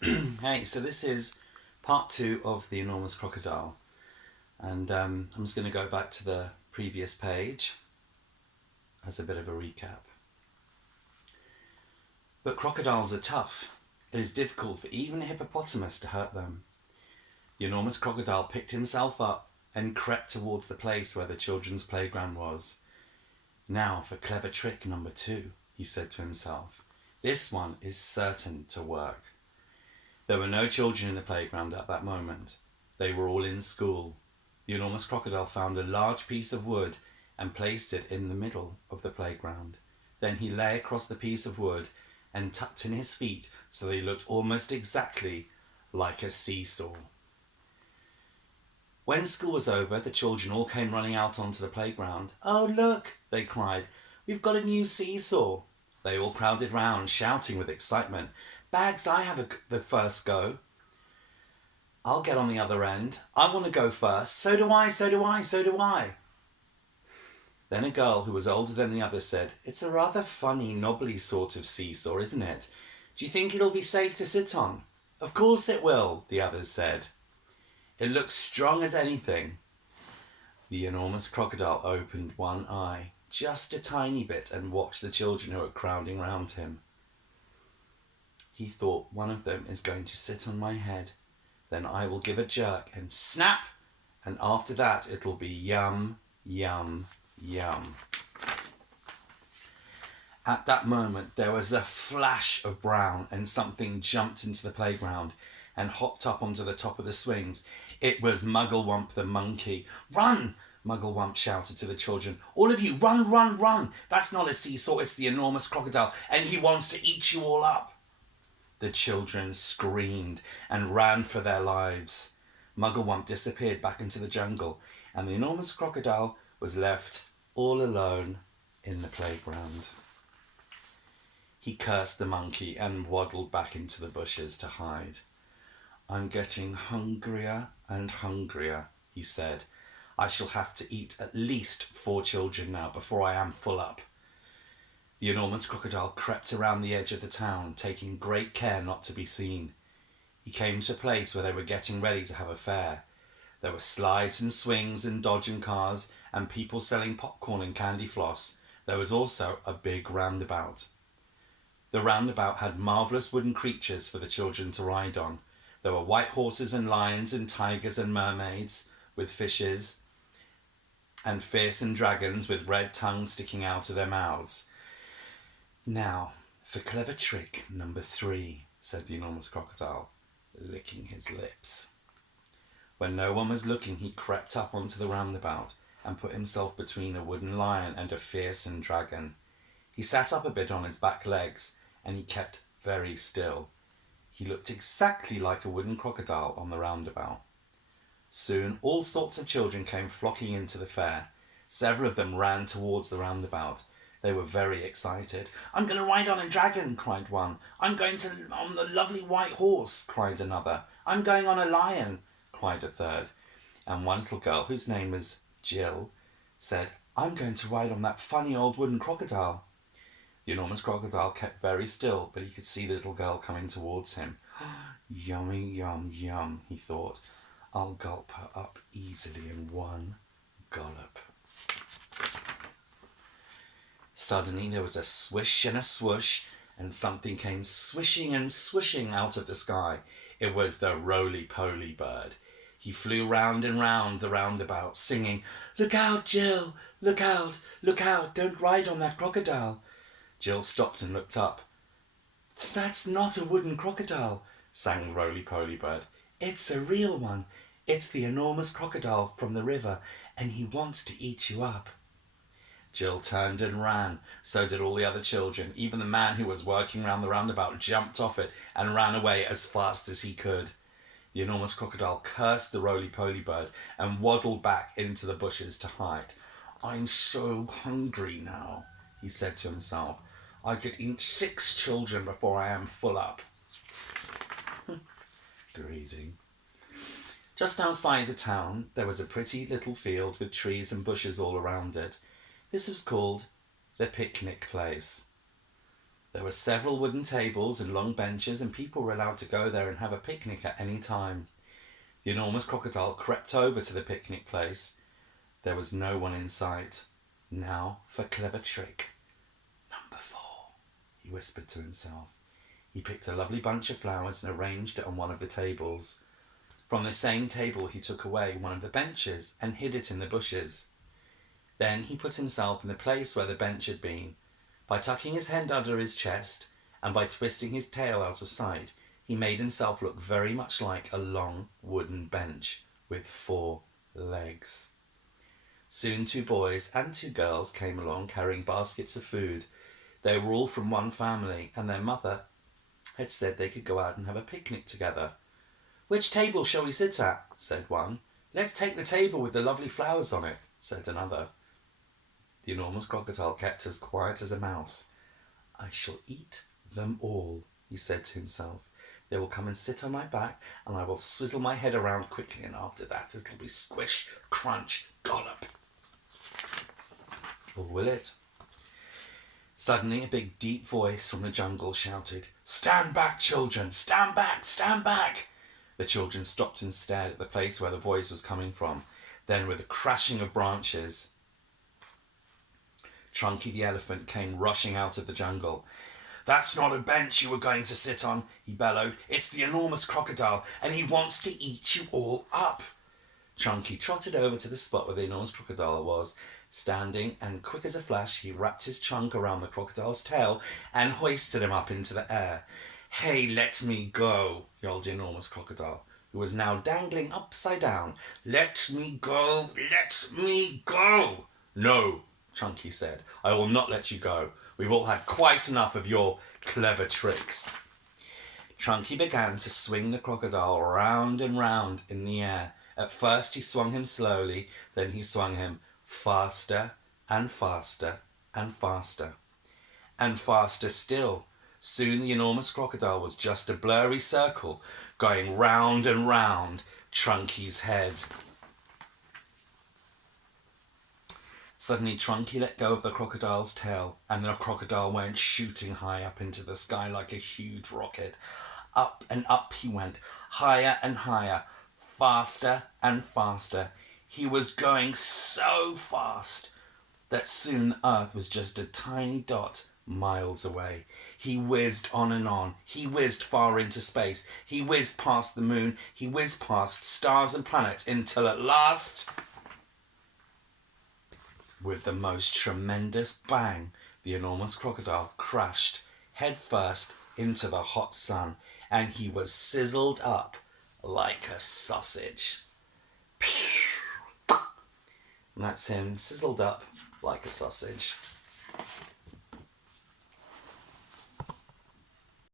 Hey, so this is part two of The Enormous Crocodile. And I'm just going to go back to the previous page as a bit of a recap. But crocodiles are tough. It is difficult for even a hippopotamus to hurt them. The enormous crocodile picked himself up and crept towards the place where the children's playground was. Now for clever trick number two, he said to himself. This one is certain to work. There were no children in the playground at that moment. They were all in school. The enormous crocodile found a large piece of wood and placed it in the middle of the playground. Then he lay across the piece of wood and tucked in his feet so they looked almost exactly like a seesaw. When school was over, the children all came running out onto the playground. "Oh, look," they cried. "We've got a new seesaw." They all crowded round, shouting with excitement. "Bags, I have the first go." "I'll get on the other end. I want to go first." "So do I, so do I, so do I." Then a girl who was older than the others said, "It's a rather funny, knobbly sort of seesaw, isn't it? Do you think it'll be safe to sit on?" "Of course it will," the others said. "It looks strong as anything." The enormous crocodile opened one eye, just a tiny bit, and watched the children who were crowding round him. He thought, one of them is going to sit on my head. Then I will give a jerk and snap, and after that it'll be yum, yum, yum. At that moment there was a flash of brown and something jumped into the playground and hopped up onto the top of the swings. It was Mugglewump the monkey. "Run!" Mugglewump shouted to the children. "All of you, run, run, run! That's not a seesaw, it's the enormous crocodile, and he wants to eat you all up." The children screamed and ran for their lives. Mugglewump disappeared back into the jungle, and the enormous crocodile was left all alone in the playground. He cursed the monkey and waddled back into the bushes to hide. "I'm getting hungrier and hungrier," he said. "I shall have to eat at least 4 children now before I am full up." The enormous crocodile crept around the edge of the town, taking great care not to be seen. He came to a place where they were getting ready to have a fair. There were slides and swings and dodging cars and people selling popcorn and candy floss. There was also a big roundabout. The roundabout had marvellous wooden creatures for the children to ride on. There were white horses and lions and tigers and mermaids with fishes and fearsome dragons with red tongues sticking out of their mouths. "Now, for clever trick number 3, said the enormous crocodile, licking his lips. When no one was looking, he crept up onto the roundabout and put himself between a wooden lion and a fearsome dragon. He sat up a bit on his back legs, and he kept very still. He looked exactly like a wooden crocodile on the roundabout. Soon all sorts of children came flocking into the fair. Several of them ran towards the roundabout. They were very excited. "I'm going to ride on a dragon," cried one. "I'm going to on the lovely white horse," cried another. "I'm going on a lion," cried a third. And one little girl, whose name was Jill, said, "I'm going to ride on that funny old wooden crocodile." The enormous crocodile kept very still, but he could see the little girl coming towards him. "Yummy, yum, yum," he thought. "I'll gulp her up easily in one gollop." Suddenly there was a swish and a swoosh, and something came swishing and swishing out of the sky. It was the roly-poly bird. He flew round and round the roundabout, singing, "Look out, Jill! Look out! Look out! Don't ride on that crocodile!" Jill stopped and looked up. "That's not a wooden crocodile," sang the roly-poly bird. "It's a real one. It's the enormous crocodile from the river, and he wants to eat you up." Jill turned and ran. So did all the other children. Even the man who was working round the roundabout jumped off it and ran away as fast as he could. The enormous crocodile cursed the roly-poly bird and waddled back into the bushes to hide. "I'm so hungry now," he said to himself. "I could eat 6 children before I am full up." Greedy. Just outside the town, there was a pretty little field with trees and bushes all around it. This was called the picnic place. There were several wooden tables and long benches, and people were allowed to go there and have a picnic at any time. The enormous crocodile crept over to the picnic place. There was no one in sight. Now for clever trick. Number 4, he whispered to himself. He picked a lovely bunch of flowers and arranged it on one of the tables. From the same table he took away one of the benches and hid it in the bushes. Then he put himself in the place where the bench had been. By tucking his head under his chest and by twisting his tail out of sight, he made himself look very much like a long wooden bench with 4 legs. Soon 2 boys and 2 girls came along carrying baskets of food. They were all from one family, and their mother had said they could go out and have a picnic together. "Which table shall we sit at?" said one. "Let's take the table with the lovely flowers on it," said another. The enormous crocodile kept as quiet as a mouse. "I shall eat them all," he said to himself. "They will come and sit on my back, and I will swizzle my head around quickly, and after that it'll be squish, crunch, gollop." Or will it? Suddenly a big deep voice from the jungle shouted, "Stand back, children! Stand back! Stand back!" The children stopped and stared at the place where the voice was coming from. Then, with a crashing of branches, Trunky the elephant came rushing out of the jungle. "That's not a bench you were going to sit on," he bellowed. "It's the enormous crocodile, and he wants to eat you all up." Trunky trotted over to the spot where the enormous crocodile was standing, and quick as a flash he wrapped his trunk around the crocodile's tail and hoisted him up into the air. "Hey, let me go," yelled the enormous crocodile, who was now dangling upside down. "Let me go! Let me go!" "No," Trunky said, "I will not let you go. We've all had quite enough of your clever tricks." Trunky began to swing the crocodile round and round in the air. At first he swung him slowly, then he swung him faster and faster and faster. And faster still. Soon the enormous crocodile was just a blurry circle going round and round Trunky's head. Suddenly Trunky let go of the crocodile's tail, and the crocodile went shooting high up into the sky like a huge rocket. Up and up he went, higher and higher, faster and faster. He was going so fast that soon Earth was just a tiny dot miles away. He whizzed on and on. He whizzed far into space. He whizzed past the moon. He whizzed past stars and planets until at last, with the most tremendous bang, the enormous crocodile crashed headfirst into the hot sun, and he was sizzled up like a sausage. And that's him, sizzled up like a sausage.